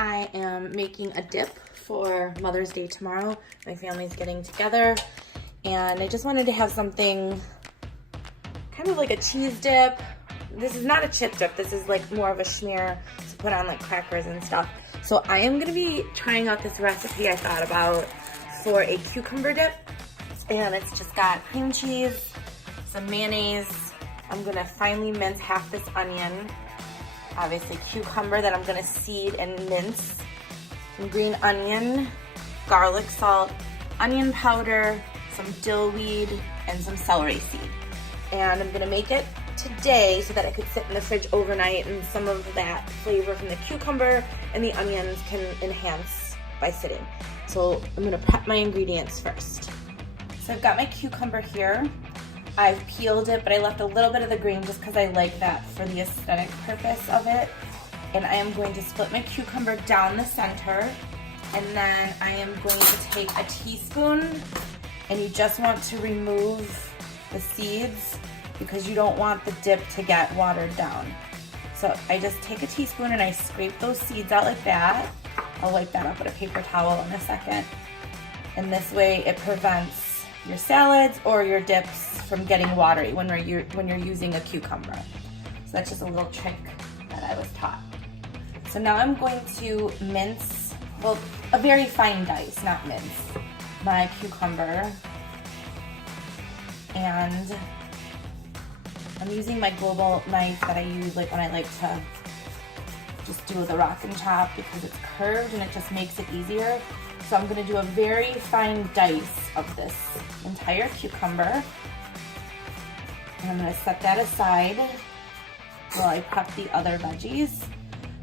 I am making a dip for Mother's Day tomorrow. My family's getting together and I just wanted to have something kind of like a cheese dip. This is not a chip dip, this is like more of a schmear to put on like crackers and stuff. So I am gonna be trying out this recipe I thought about for a cucumber dip. And it's just got cream cheese, some mayonnaise. I'm gonna finely mince half this onion. Obviously cucumber that I'm gonna seed and mince. Some green onion, garlic salt, onion powder, some dill weed, and some celery seed. And I'm gonna make it today so that it could sit in the fridge overnight and some of that flavor from the cucumber and the onions can enhance by sitting. So I'm gonna prep my ingredients first. So I've got my cucumber here. I've peeled it, but I left a little bit of the green just because I like that for the aesthetic purpose of it. And I am going to split my cucumber down the center. And then I am going to take a teaspoon, and you just want to remove the seeds because you don't want the dip to get watered down. So I just take a teaspoon and I scrape those seeds out like that. I'll wipe that up with a paper towel in a second. And this way it prevents your salads or your dips from getting watery when you're using a cucumber. So that's just a little trick that I was taught. So now I'm going to mince, well, a very fine dice, not mince, my cucumber. And I'm using my global knife that I use like when I like to just do the rock and chop because it's curved and it just makes it easier. So I'm gonna do a very fine dice of this entire cucumber. And I'm gonna set that aside while I prep the other veggies.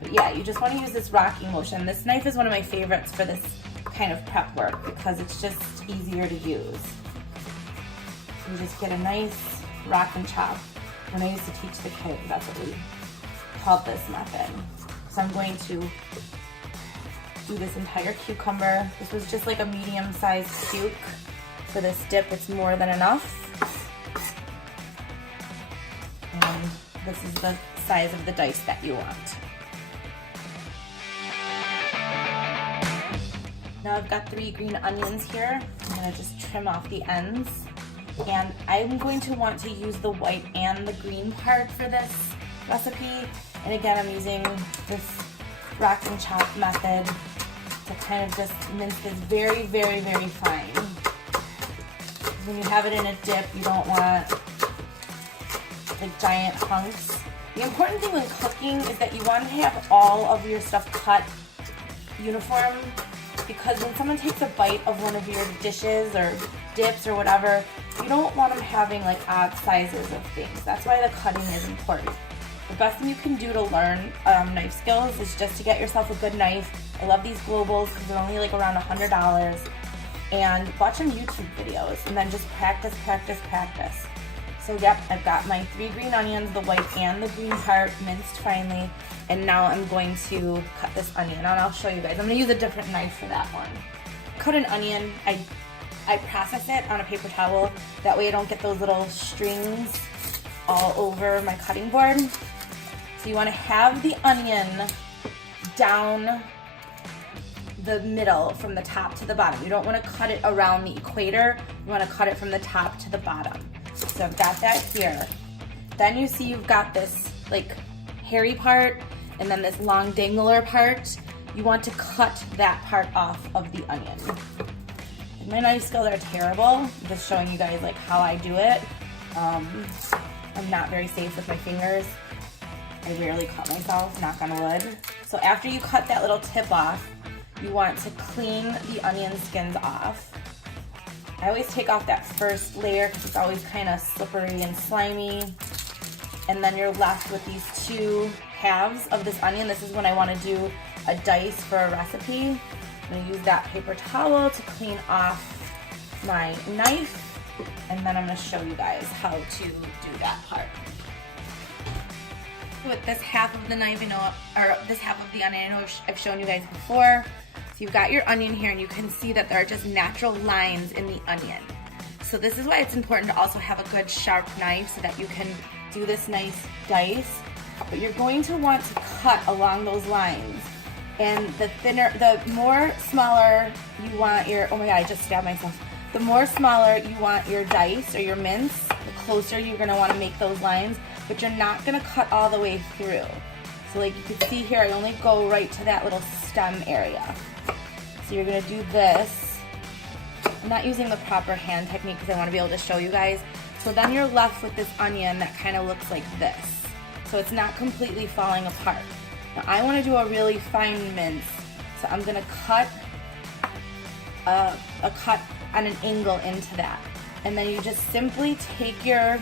But yeah, you just wanna use this rocking motion. This knife is one of my favorites for this kind of prep work because it's just easier to use. So you just get a nice rock and chop. When I used to teach the kids, that's what we called this method. So I'm going to do this entire cucumber. This was just like a medium-sized cuke. For this dip, it's more than enough. And this is the size of the dice that you want. Now I've got 3 green onions here. I'm gonna just trim off the ends. And I'm going to want to use the white and the green part for this recipe. And again, I'm using this rock and chop method to kind of just mince this very, very, very fine. When you have it in a dip, you don't want like giant hunks. The important thing when cooking is that you want to have all of your stuff cut uniform, because when someone takes a bite of one of your dishes or dips or whatever, you don't want them having like odd sizes of things. That's why the cutting is important. The best thing you can do to learn knife skills is just to get yourself a good knife. I love these globals because they're only like around $100. And watch some YouTube videos and then just practice, practice, practice. So yep, I've got my 3 green onions, the white and the green part, minced finely. And now I'm going to cut this onion, and I'll show you guys. I'm gonna use a different knife for that one. Cut an onion, I process it on a paper towel. That way I don't get those little strings all over my cutting board. So you wanna have the onion down the middle from the top to the bottom. You don't wanna cut it around the equator. You wanna cut it from the top to the bottom. So I've got that here. Then you see you've got this like hairy part and then this long dangler part. You want to cut that part off of the onion. And my knife skills are terrible. I'm just showing you guys like how I do it. I'm not very safe with my fingers. I rarely cut myself, knock on wood. So after you cut that little tip off, you want to clean the onion skins off. I always take off that first layer because it's always kind of slippery and slimy. And then you're left with these 2 halves of this onion. This is when I want to do a dice for a recipe. I'm going to use that paper towel to clean off my knife. And then I'm going to show you guys how to do that part. With this half of the knife, or this half of the onion, I know I've shown you guys before. So you've got your onion here and you can see that there are just natural lines in the onion. So this is why it's important to also have a good sharp knife so that you can do this nice dice. But you're going to want to cut along those lines And the more smaller you want your, oh my God, I just stabbed myself. The more smaller you want your dice or your mince, the closer you're gonna wanna make those lines, but you're not gonna cut all the way through. So like you can see here, I only go right to that little stem area. So you're gonna do this. I'm not using the proper hand technique because I wanna be able to show you guys. So then you're left with this onion that kind of looks like this. So it's not completely falling apart. Now I want to do a really fine mince, so I'm going to cut a cut on an angle into that. And then you just simply take your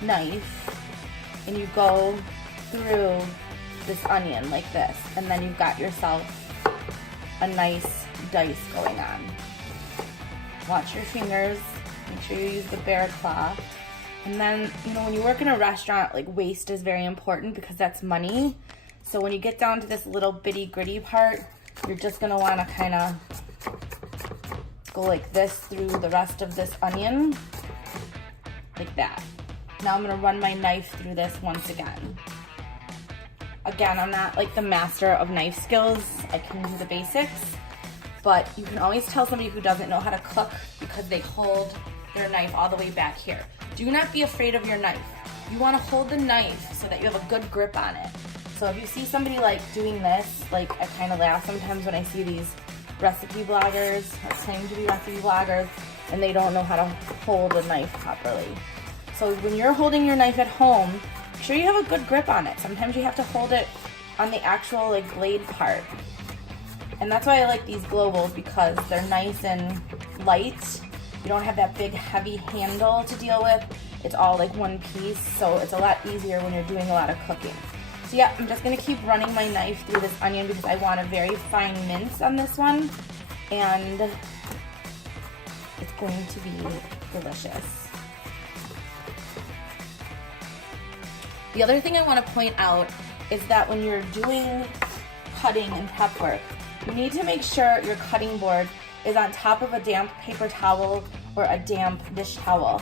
knife and you go through this onion like this. And then you've got yourself a nice dice going on. Watch your fingers, make sure you use the bear claw. And then, you know, when you work in a restaurant, like waste is very important because that's money. So when you get down to this little bitty gritty part, you're just gonna wanna kinda go like this through the rest of this onion, like that. Now I'm gonna run my knife through this once again. Again, I'm not like the master of knife skills. I can do the basics, but you can always tell somebody who doesn't know how to cook because they hold their knife all the way back here. Do not be afraid of your knife. You wanna hold the knife so that you have a good grip on it. So if you see somebody like doing this, like I kind of laugh sometimes when I see these recipe bloggers or claim to be recipe bloggers and they don't know how to hold a knife properly. So when you're holding your knife at home, make sure you have a good grip on it. Sometimes you have to hold it on the actual like blade part. And that's why I like these globals because they're nice and light. You don't have that big heavy handle to deal with. It's all like one piece, so it's a lot easier when you're doing a lot of cooking. So yeah, I'm just gonna keep running my knife through this onion because I want a very fine mince on this one. And it's going to be delicious. The other thing I wanna point out is that when you're doing cutting and prep work, you need to make sure your cutting board is on top of a damp paper towel or a damp dish towel.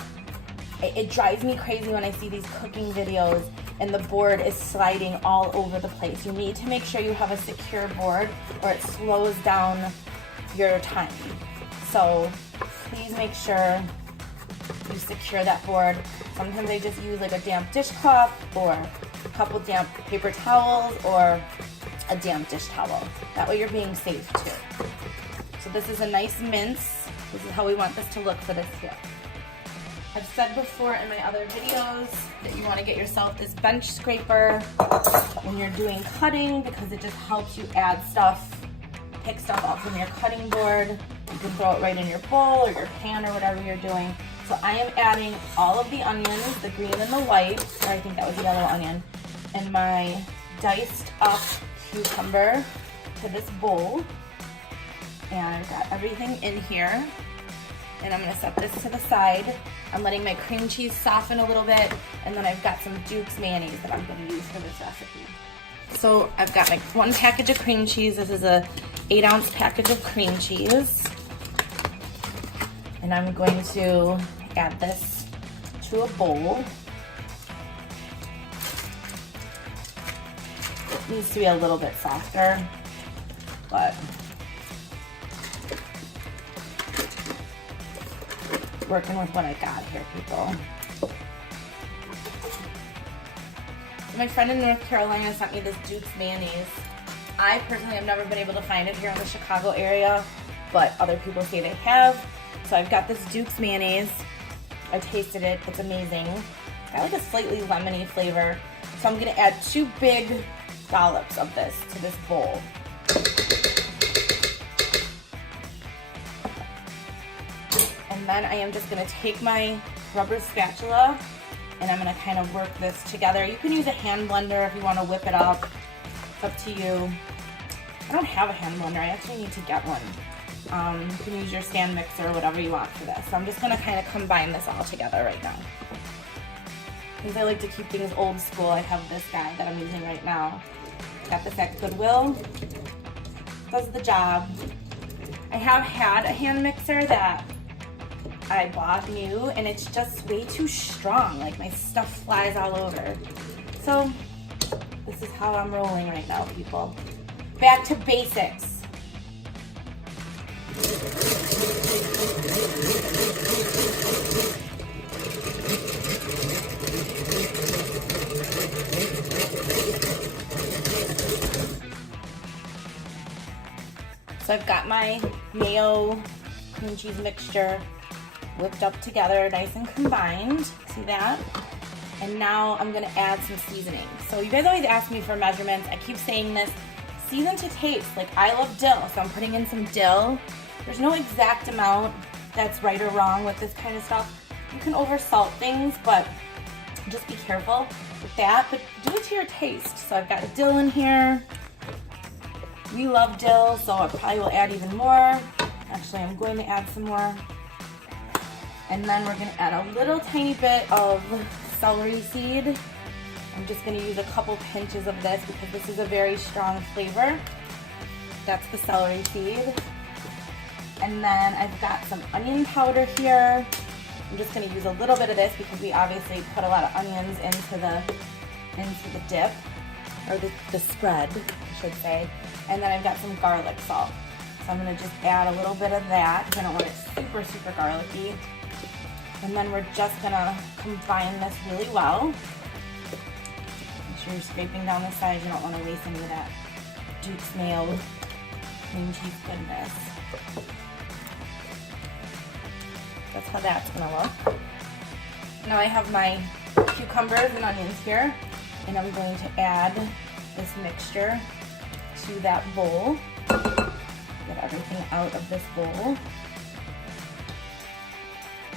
It drives me crazy when I see these cooking videos and the board is sliding all over the place. You need to make sure you have a secure board or it slows down your time. So please make sure you secure that board. Sometimes I just use like a damp dishcloth or a couple damp paper towels or a damp dish towel. That way you're being safe too. So this is a nice mince. This is how we want this to look for this here. I've said before in my other videos that you want to get yourself this bench scraper when you're doing cutting because it just helps you add stuff, pick stuff up from your cutting board. You can throw it right in your bowl or your pan or whatever you're doing. So I am adding all of the onions, the green and the white, or I think that was yellow onion, and my diced up cucumber to this bowl. And I've got everything in here. And I'm gonna set this to the side. I'm letting my cream cheese soften a little bit, and then I've got some Duke's mayonnaise that I'm gonna use for this recipe. So I've got my 1 package of cream cheese. This is a 8-ounce package of cream cheese. And I'm going to add this to a bowl. It needs to be a little bit softer, but working with what I got here, people. So my friend in North Carolina sent me this Duke's mayonnaise. I personally have never been able to find it here in the Chicago area, but other people say they have. So I've got this Duke's mayonnaise. I tasted it, it's amazing. It's got like a slightly lemony flavor. So I'm gonna add 2 big dollops of this to this bowl. And then I am just gonna take my rubber spatula and I'm gonna kind of work this together. You can use a hand blender if you wanna whip it up. It's up to you. I don't have a hand blender, I actually need to get one. You can use your stand mixer or whatever you want for this. So I'm just gonna kind of combine this all together right now. Since I like to keep things old school, I have this guy that I'm using right now. Got this at Goodwill. Does the job. I have had a hand mixer that I bought new and it's just way too strong. Like my stuff flies all over. So this is how I'm rolling right now, people. back to basics. So I've got my mayo cream cheese mixture whipped up together, nice and combined. See that? And now I'm gonna add some seasoning. So you guys always ask me for measurements. I keep saying this, season to taste. Like, I love dill, so I'm putting in some dill. There's no exact amount that's right or wrong with this kind of stuff. You can over salt things, but just be careful with that, but do it to your taste. So I've got dill in here. We love dill, so I probably will add even more. Actually, I'm going to add some more. And then we're gonna add a little tiny bit of celery seed. I'm just gonna use a couple pinches of this because this is a very strong flavor. That's the celery seed. And then I've got some onion powder here. I'm just gonna use a little bit of this because we obviously put a lot of onions into the dip, or the spread, I should say. And then I've got some garlic salt. So I'm gonna just add a little bit of that because I don't want it super, super garlicky. And then we're just gonna combine this really well. Make sure you're scraping down the sides. You don't wanna waste any of that Duke's mayo cream cheese goodness. That's how that's gonna look. Now I have my cucumbers and onions here, and I'm going to add this mixture to that bowl. Get everything out of this bowl.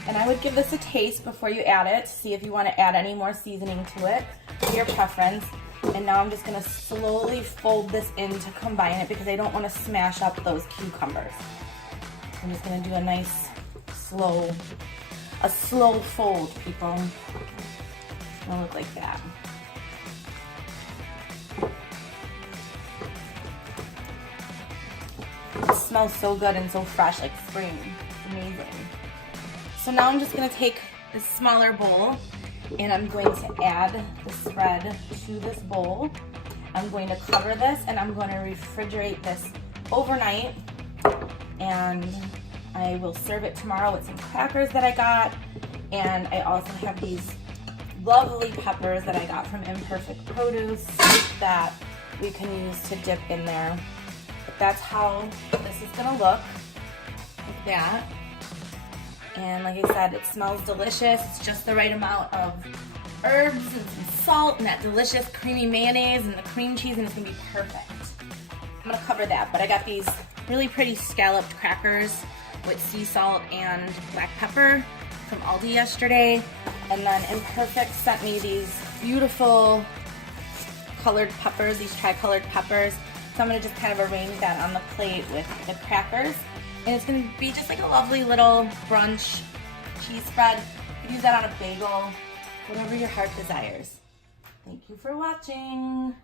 And I would give this a taste before you add it to see if you want to add any more seasoning to it, to your preference. And now I'm just going to slowly fold this in to combine it because I don't want to smash up those cucumbers. I'm just going to do a nice slow fold, people. It's going to look like that. It smells so good and so fresh, like spring. It's amazing. So now I'm just gonna take this smaller bowl and I'm going to add the spread to this bowl. I'm going to cover this and I'm going to refrigerate this overnight, and I will serve it tomorrow with some crackers that I got. And I also have these lovely peppers that I got from Imperfect Produce that we can use to dip in there. That's how this is gonna look, like that. And like I said, it smells delicious. It's just the right amount of herbs and some salt and that delicious creamy mayonnaise and the cream cheese, and it's gonna be perfect. I'm gonna cover that, but I got these really pretty scalloped crackers with sea salt and black pepper from Aldi yesterday. And then Imperfect sent me these beautiful colored peppers, these tri-colored peppers. So I'm gonna just kind of arrange that on the plate with the crackers. And it's gonna be just like a lovely little brunch cheese spread. You can use that on a bagel, whatever your heart desires. Thank you for watching.